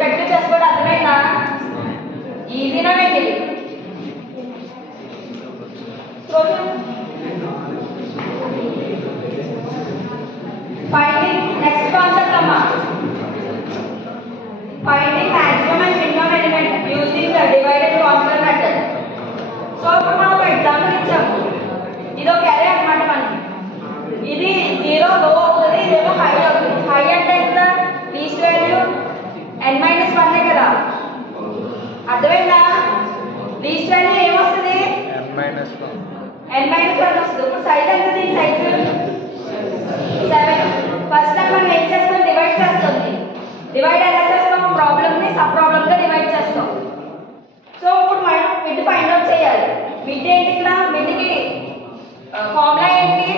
Effective చేసుకోవడం అర్థమైందా? ఈజీనా ఏంటి? ఫైండింగ్ నెక్స్ట్ కాన్సెప్ట్ అమ్మా, finding maximum and minimum element using the divide and conquer method. So ఇప్పుడు మనం ఒక ఎగ్జాంపుల్ ఇచ్చాము, ఇది ఒక అరే అన్నమాట. మనకి ఇది 0 లో అవుతుంది, ఇదేమో హై అవుతుంది. హై అంటే ఎంత? లీస్ట్ వాల్యూ n-1 కదా, అర్థమైందా? లీస్ట్ వాల్యూ ఏమొస్తుంది? n-1 వస్తుంది. ఇప్పుడు సైజ్ ఎంత? దీని సైజ్ 7. ఫస్ట్ టైం మనం ఏం చేస్తాం? డివైడ్ చేస్తుంది. డివైడ్ ఎలా చేస్తాం? ప్రాబ్లమ్ ని సబ్ ప్రాబ్లమ్ గా డివైడ్ చేస్తాం. సో ఇప్పుడు మనం మిడ్ ఫైండ్ అవుట్ చేయాలి. మిడ్ ఏంటి? ఇక్కడ మిడ్ కి ఫార్ములా ఏంటి?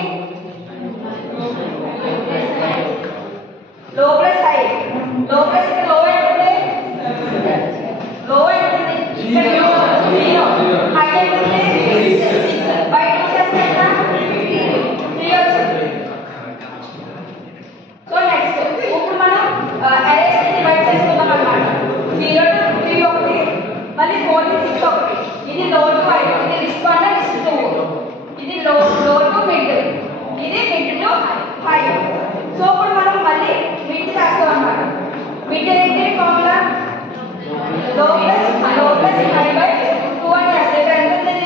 లో ప్లస్ హై. లో ప్లస్ ఇక్కడ లో ఏంటి? లో ఏంటి? ఇక్కడ 0. హై ఏంటి? 6. బై 2 చేస్తే ఎంత? 3 వచ్చింది. సో నెక్స్ట్ ఇప్పుడు మనం అరేస్ ని డివైడ్ చేసుకుందాం అన్నమాట. 0 to 3 ఒకటి, మళ్ళీ 4 to 6 ఒకటి. ఇది లో టు హై, ఇది లిస్ట్ 1 లిస్ట్ 2, ఇది లో టు మిడ్, ఇది మిడ్ టు హై. సో ఇప్పుడు మనం మళ్ళీ మిడ్ చేస్తాం అన్నమాట. మిడ్ ఏంటి? ఫార్ములా లో ప్లస్ హై బై 2 అని చేస్తే ఇక్కడ ఎంత ఉంది?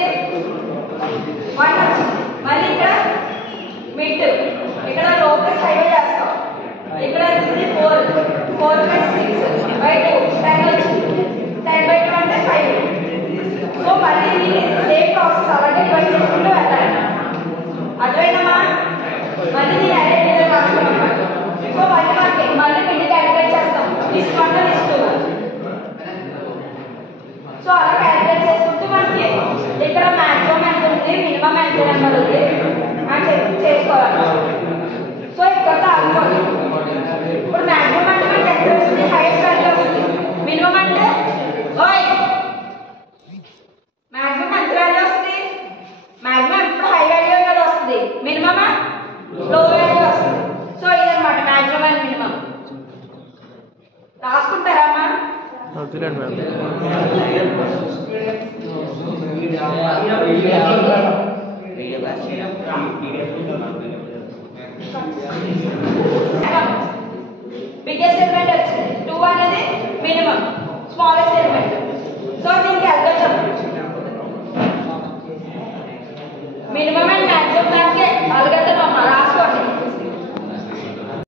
1 వచ్చింది. మళ్ళీ ఇక్కడ మిడ్, ఇక్కడ లో ప్లస్ హై బై చేస్తాం. ఇక్కడ వచ్చింది 4 ప్లస్ 6 బై 2 10 వచ్చింది. 10 బై 2 అంటే 5. సో మళ్ళీ దీన్ని సేమ్ ప్రాసెస్ అలాగే డివైడ్ చేసుకుంటూ వెళ్ళాలి. అర్థమైందమ్మా? మళ్ళీ దీన్ని అరే డివైడ్ రాస్తాం అన్నమాట. సో మళ్ళీ మిడ్ క్యాలిక్యులేట్ చేస్తాం. List 1 list 2. సో అలా క్యాలిక్యులేట్ చేసుకుంటూ మనకి ఇక్కడ మాక్సిమం ఎంత ఉంది, మినిమం ఎంత నెంబర్ ఉంది అని చేసుకోవాలి. సో ఇక్కడ ఆగిపోవాలి. ఇప్పుడు మాక్సిమం అంటే మనకి ఎంత వస్తుంది? హైయెస్ట్ వాల్యూ వస్తుంది. మినిమం అంటే మాక్సిమం ఎంత వాల్యూ వస్తుంది? మాక్సిమం ఇప్పుడు హై వాల్యూ కదా వస్తుంది, మినిమం లో వాల్యూ వస్తుంది. సో ఇదన్నమాట మాక్సిమం అండ్ మినిమం. రాసుకుంటారమ్మా? బిగ్గెస్ట్ ఎలిమెంట్ వచ్చింది 2 అనేది మినిమం.